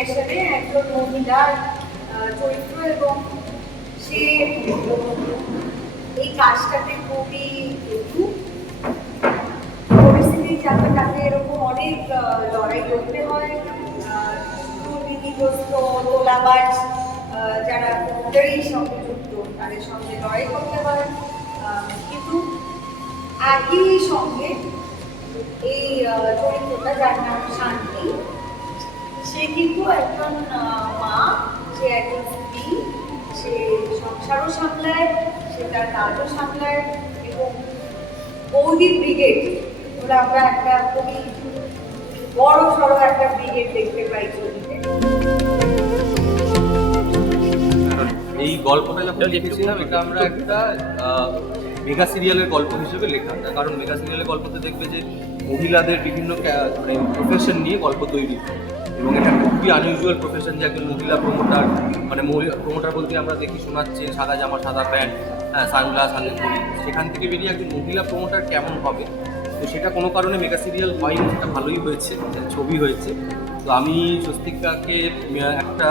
প্রফেশনে একজন মহিলার চরিত্র এবং সে এই কাজটাতে খুবই একটু পরিস্থিতি যাতে তাকে এরকম অনেক লড়াই করতে হয়, দুর্নীতিগ্রস্ত তোলাবাজ যারা কবুতরের সঙ্গে যুক্ত তাদের সঙ্গে লড়াই করতে হয়, কিন্তু একই সঙ্গে এই চরিত্রটা যার নাম শান্তি, সে কিন্তু একজন মা, সে একজন স্ত্রী, সে সংসারও সামলায়, সে তার কাজও সামলায় এবং বৌদি ব্রিগেড ওরা আমরা একটা খুবই বড় সড়ো একটা ব্রিগেড দেখতে পাই ছবিতে। এই গল্পটা যখন লিখেছিলাম এটা আমরা একটা মেগা সিরিয়ালের গল্প হিসেবে লেখা, তার কারণ মেগা সিরিয়ালের গল্পতে দেখবে যে মহিলাদের বিভিন্ন মানে প্রফেশন নিয়ে গল্প তৈরি, এবং এটা একটা খুবই আনইউজুয়াল প্রফেশন যে একজন মহিলা প্রমোটার, মানে প্রমোটার বলতে আমরা দেখি শোনাচ্ছে সাদা জামা সাদা প্যান্ট, সানগ্লাস হাতে ঘড়ি, সেখান থেকে বেরিয়ে একজন মহিলা প্রমোটার কেমন হবে। তো সেটা কোনো কারণে মেগা সিরিয়াল হয়নি, সেটা ভালোই হয়েছে, ছবি হয়েছে। তো আমি স্বস্তিকাকে একটা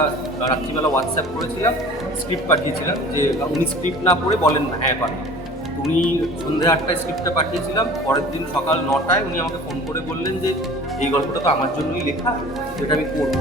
রাত্রিবেলা হোয়াটসঅ্যাপ করেছিলাম, স্ক্রিপ্ট পাঠিয়েছিলাম, যে উনি স্ক্রিপ্ট না পড়ে বলেন না হ্যাঁ পারেন। উনি সন্ধ্যে 8টায় স্ক্রিপ্টটা পাঠিয়েছিলাম, পরের দিন সকাল 9টায় উনি আমাকে ফোন করে বললেন যে এই গল্পটা তো আমার জন্যই লেখা, যেটা আমি করবো।